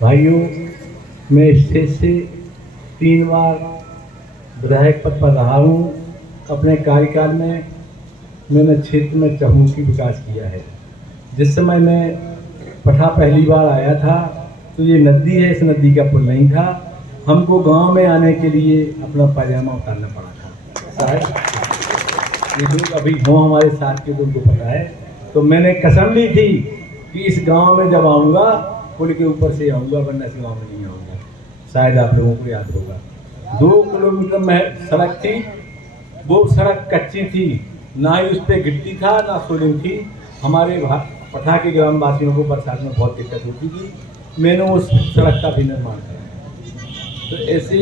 भाइयों, मैं स्टेज से 3 बार विधायक पद पर रहा हूँ। अपने कार्यकाल में मैंने क्षेत्र में चहुमुखी विकास किया है। जिस समय मैं पठा पहली बार आया था तो ये नदी है, इस नदी का पुल नहीं था। हमको गांव में आने के लिए अपना पायजामा उतारना पड़ा था। शायद ये लोग अभी हों हमारे साथ के, उनको पता है। तो मैंने कसम ली थी कि इस गांव में जब आऊँगा पुल के ऊपर से आऊँगा, वरना इस गाँव में नहीं आऊँगा। शायद आप लोगों को याद होगा 2 किलोमीटर में सड़क थी, वो सड़क कच्ची थी, ना ही उस पर गिट्टी था ना सोलिंग थी। हमारे पठा के ग्रामवासियों को बरसात में बहुत दिक्कत होती थी। मैंने उस सड़क का भी निर्माण कराया। तो ऐसे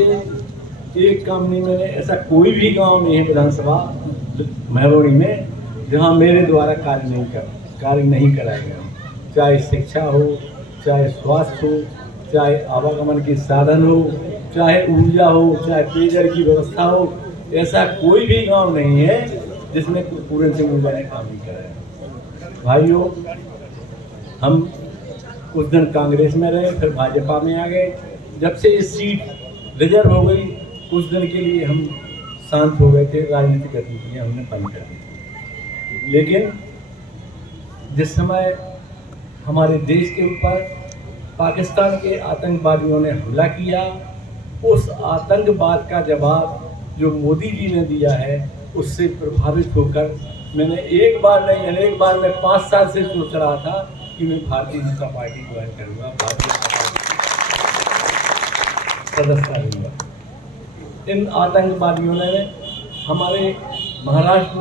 एक काम नहीं, मैंने ऐसा कोई भी गांव नहीं है विधानसभा महरौनी में जहां मेरे द्वारा कार्य नहीं कराया गया। चाहे शिक्षा हो, चाहे स्वास्थ्य हो, चाहे आवागमन के साधन हो, चाहे ऊर्जा हो, चाहे पेयजल की व्यवस्था हो, ऐसा कोई भी गांव नहीं है जिसमें पूरन सिंह हुड्डा ने काम नहीं कराया। भाइयों, हम कुछ दिन कांग्रेस में रहे, फिर भाजपा में आ गए। जब से ये सीट रिजर्व हो गई, कुछ दिन के लिए हम शांत हो गए थे, राजनीतिक गतिविधियां हमने बंद कर दी थी। लेकिन जिस समय हमारे देश के ऊपर पाकिस्तान के आतंकवादियों ने हमला किया, उस आतंकवाद का जवाब जो मोदी जी ने दिया है, उससे प्रभावित होकर मैंने एक बार नहीं अनेक बार, मैं 5 साल से सोच रहा था कि मैं भारतीय जनता पार्टी ज्वाइन करूँगा, भारतीय जनता पार्टी सदस्य लूँगा। इन आतंकवादियों ने हमारे महाराष्ट्र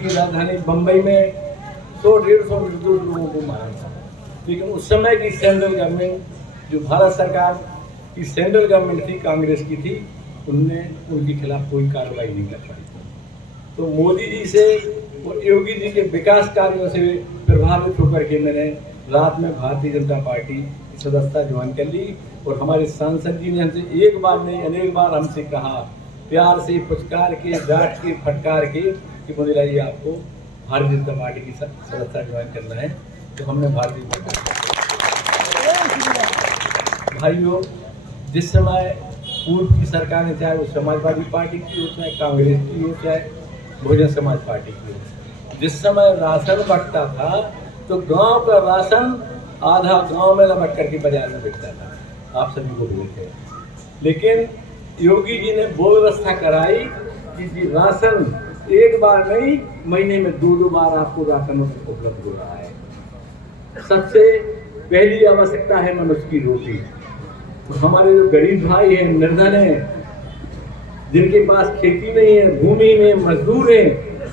की राजधानी बम्बई में 100-150 निर्दोष लोगों को मारा था। लेकिन उस समय की सेंट्रल गवर्नमेंट, जो भारत सरकार की सेंट्रल गवर्नमेंट थी, कांग्रेस की थी, उनने उनके खिलाफ कोई कार्रवाई नहीं कर पाई। तो मोदी जी से और योगी जी के विकास कार्यों से प्रभावित होकर के मैंने रात में भारतीय जनता पार्टी की सदस्यता ज्वाइन कर ली। और हमारे सांसद जी ने हमसे एक बार नहीं अनेक बार हमसे कहा, प्यार से पुचकार के, डांट के, फटकार के, कि मोदी जी आपको भारतीय जनता पार्टी की सदस्यता ज्वाइन करना है। तो हमने भारतीय जनता पार्टी। भाइयों, जिस समय पूर्व की सरकार ने, चाहे वो समाजवादी पार्टी की हो, चाहे कांग्रेस की हो, चाहे बहुजन समाज पार्टी की हो, जिस समय राशन बंटता था तो गांव का राशन आधा गांव में लपट करके बाजार में बिकता था, आप सभी को देखते हैं। लेकिन योगी जी ने वो व्यवस्था कराई कि राशन एक बार नहीं, महीने में 2-2 बार आपको राशन उपलब्ध हो रहा है। सबसे पहली आवश्यकता है मनुष्य की रोटी। तो हमारे जो गरीब भाई हैं, निर्धन हैं, जिनके पास खेती नहीं है, भूमि में मजदूर हैं,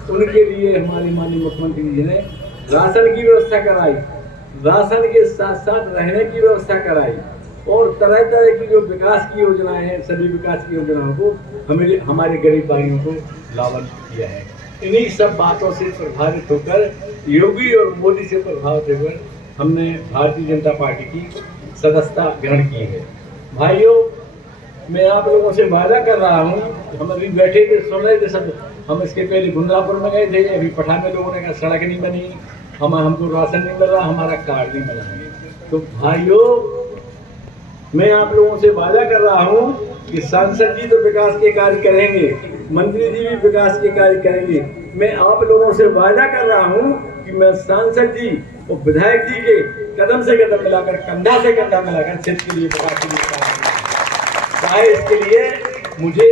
उनके लिए हमारे माननीय मुख्यमंत्री जी ने राशन की व्यवस्था कराई। राशन के साथ साथ रहने की व्यवस्था कराई और तरह तरह की जो विकास की योजनाएं हैं, सभी विकास की योजनाओं को हमारे गरीब भाइयों को लाभान्वित किया है। इन्हीं सब बातों से प्रभावित होकर, योगी और मोदी से प्रभावित होकर हमने भारतीय जनता पार्टी की सदस्यता ग्रहण की है। भाइयों, मैं आप लोगों से वादा कर रहा हूँ, हम अभी बैठे थे, सुन रहे थे सब। हम इसके पहले गुंडापुर में गए थे, अभी पठा में लोगों ने कहा सड़क नहीं बनी, हमको राशन नहीं मिल रहा, हमारा कार्ड नहीं बना है। तो भाइयों, मैं आप लोगों से वादा कर रहा हूँ कि सांसद जी तो विकास के कार्य करेंगे, मंत्री जी भी विकास के कार्य करेंगे। मैं आप लोगों से वादा कर रहा हूँ कि मैं सांसद जी और विधायक जी के कदम से कदम मिलाकर, कंधा से कंधा मिलाकर क्षेत्र के लिए विकास के लिए काम करूंगा। चाहे इसके लिए मुझे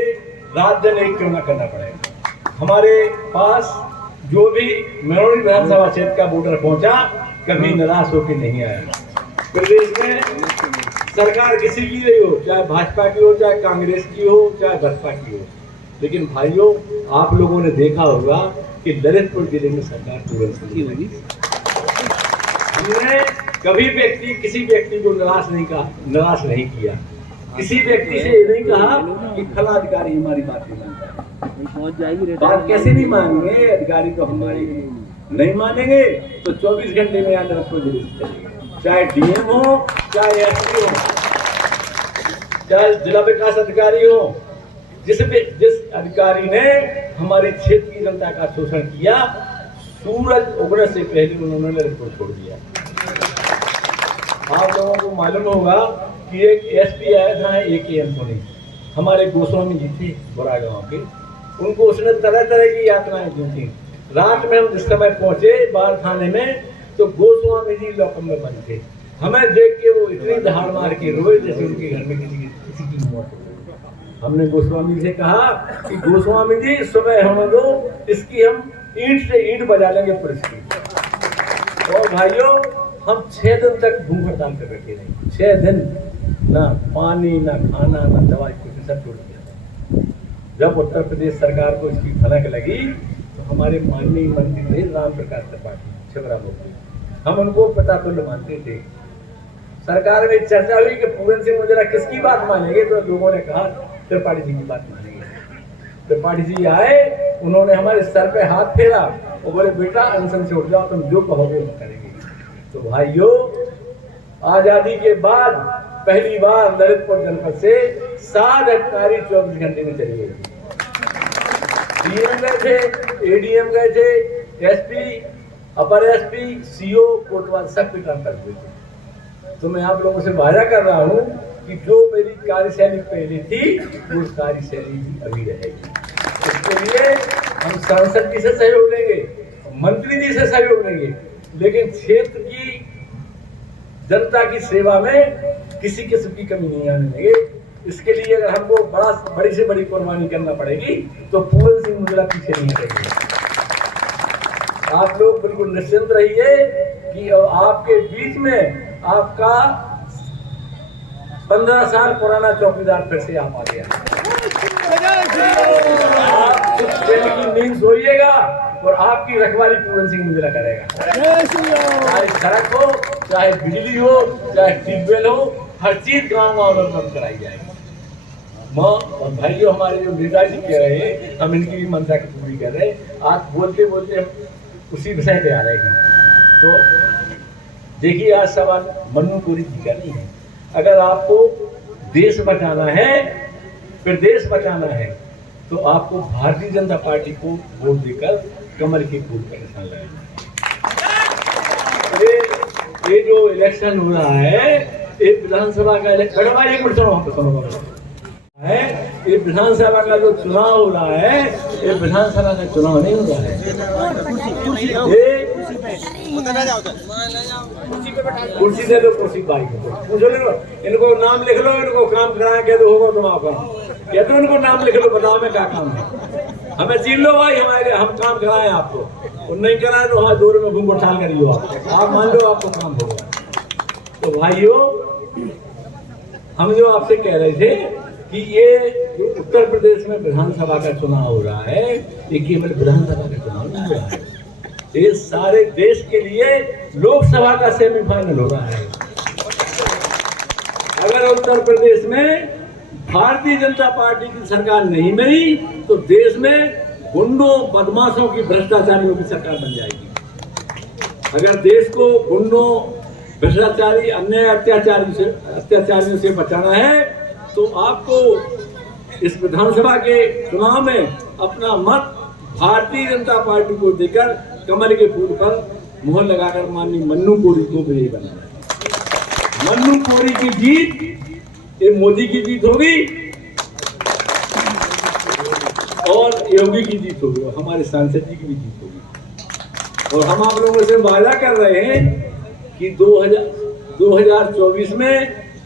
रात दिन एक क्यों न करना पड़ेगा। हमारे पास जो भी महरौनी विधानसभा क्षेत्र का वोटर पहुंचा, कभी निराश होकर नहीं आया। प्रदेश में सरकार किसी की रही हो, चाहे भाजपा की हो, चाहे कांग्रेस की हो, चाहे बसपा की हो, लेकिन भाइयों, आप लोगों ने देखा होगा कि ललितपुर जिले में सरकार पूरन सिंह की होगी। हमने कभी किसी व्यक्ति को निराश नहीं किया। किसी व्यक्ति से ये नहीं कहा कि फला अधिकारी हमारी बात नहीं मानता है। बात कैसे नहीं मानेंगे? अधिकारी तो हमारी नहीं मानेंगे तो 24 घंटे में यहाँ ललितपुर जिले से चलेगा। चाहे डीएम हो, चाहे एसपी हो, चाहे जिला विकास अधिकारी हो, जिस अधिकारी ने हमारे क्षेत्र की जनता का शोषण किया, सूरज उगने से पहले उन्होंने ललितपुर छोड़ दिया। आप लोगों को मालूम होगा कि एक एसपी आया था AKM पुणे, हमारे गोस्वामी जी थे बुरा गाँव के, उनको उसने तरह तरह की यातनाएं दी थी। रात में हम जिस समय पहुंचे बाढ़ थाने में तो गोस्वामी जी लॉकअप में बंद थे। हमें देख के वो इतनी दहाड़ मार के रोए जैसे उनके घर में किसी की मौत हो गई। हमने गोस्वामी से कहा कि गोस्वामी जी सुबह हमें दो, इसकी हम ईंट से ईंट बजा लेंगे पुलिस की। और भाइयों हम 6 दिन तक भूख हड़ताल कर बैठे रहे, 6 दिन, ना पानी ना खाना ना दवाई, कुछ सब छोड़ दिया। जब उत्तर प्रदेश सरकार को इसकी भनक लगी तो हमारे माननीय मंत्री थे राम प्रकाश त्रिपाठी छिबरा मुख्य, हम उनको पितातुल्य मानते थे। सरकार में चर्चा हुई कि पूरन सिंह मुजरा किसकी बात मानेंगे, तो लोगों ने कहा त्रिपाठी जी की बात मानेंगे। त्रिपाठी जी आए, उन्होंने हमारे सर पे हाथ फेरा और बोले बेटा अनशन से उठ जाओ, तुम जो कहोगे वो करेंगे। तो भाइयों आजादी के बाद पहली बार ललितपुर जनपद से 7 अधिकारी 24 घंटे में चली गई। डीएम गए थे, ADM गए थे, SP, अपर SP, CO, कोतवाल सबके ट्रांसफर हुए थे। तो मैं आप लोगों से वादा कर रहा हूं कि जो मेरी कार्यशैली पहले थी वो कार्यशैली भी अभी रहेगी। इसके लिए हम सांसद जी से सहयोग लेंगे, मंत्री जी से सहयोग लेंगे, लेकिन क्षेत्र की जनता की सेवा में किसी किस्म की कमी नहीं आने देंगे। इसके लिए अगर हमको बड़ी से बड़ी कुर्बानी करना पड़ेगी तो पूरन सिंह मुजरा पीछे नहीं हटेंगे। आप लोग बिल्कुल निश्चिंत रहिए कि आपके बीच में आपका 15 साल पुराना चौकीदार फिर से आप आ गया। आप की नींद सोइएगा और आपकी रखवाली पूरन सिंह मुजरा करेगा। चाहे सड़क हो, चाहे बिजली हो, चाहे ट्यूबवेल हो, हर चीज गाँव में बंद कराई जाएगी। माँ और भाइयों हमारे जो नेताजी कह रहे हैं, हम इनकी भी मंशा की पूरी कर रहे हैं। आप बोलते बोलते हम उसी विषय पे आ रहे हैं। तो देखिए आज सवाल मन्नू कोरी जी का नहीं है। अगर आपको देश बचाना है, फिर देश बचाना है, तो आपको भारतीय जनता पार्टी को वोट देकर कमल के फूल का निशान लगाना। ये जो इलेक्शन हो रहा है, एक विधानसभा का इलेक्शन है, ये विधानसभा का जो चुनाव हो रहा है, ये विधानसभा का चुनाव नहीं हो रहा है। कुर्सी दे दो, कुर्सी बाइक पूछो, इनको नाम लिख लो, इनको काम कराए कह दो, होगा तुम आपका कह दो, इनको नाम लिख लो, बताओ मैं क्या काम है, हमें चीन लो भाई, हमारे हम काम कराए आपको, और नहीं कराए तो हमारे दूर में घूम उठाल करिए आप मान लो आपको काम होगा। तो भाइयों हम जो आपसे कह रहे थे कि ये जो उत्तर प्रदेश में विधानसभा का चुनाव हो रहा है, ये केवल विधानसभा का चुनाव नहीं हो रहा है, ये सारे देश के लिए लोकसभा का सेमीफाइनल हो रहा है। अगर उत्तर प्रदेश में भारतीय जनता पार्टी की सरकार नहीं बनी तो देश में गुंडों बदमाशों की भ्रष्टाचारियों की सरकार बन जाएगी। अगर देश को गुंडों भ्रष्टाचारी अन्य अत्याचारियों से बचाना है तो आपको इस विधानसभा के चुनाव में अपना मत भारतीय जनता पार्टी को देकर कमल के फूल पर मुहर लगाकर माननीय मन्नू कोरी को विजयी बनाना है। मन्नू कोरी की जीत ये मोदी की जीत होगी और योगी की जीत होगी और हमारे सांसद जी की भी जीत होगी। और हम आप लोगों से वादा कर रहे हैं कि 2024 में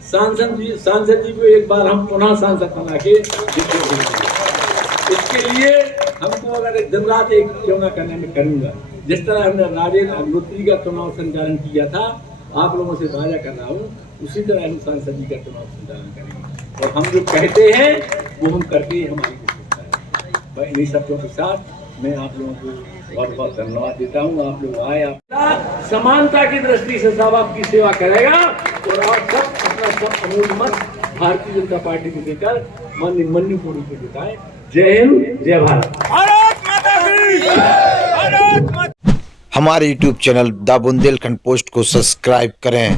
सांसद जी को एक बार हम पुनः सांसद बना के जीतेंगे। इसके लिए हमको अगर दिन रात एक क्यों ना करने में करूंगा, जिस तरह हमने राजेंद्र अग्निहोत्री का चुनाव संचालन किया था, आप लोगों से वादा कर रहा हूँ उसी तरह हम सांसद जी का चुनाव संचालन करेंगे और हम जो कहते हैं वो हम करके हमारी कोशिश है। इन्हीं शब्दों के साथ मैं आप लोगों को बहुत बहुत धन्यवाद देता हूँ। आप लोग आए, आप समानता की दृष्टि से सब आपकी सेवा करेगा और आप सब अपना सब अमूल्य मत भारतीय जनता पार्टी को देकर माननीय मन्नू कोरी को जिताएं। जय हिंद, जय भारत। भारत माता की जय। हमारे YouTube channel the Bundelkhand post को सब्सक्राइब करें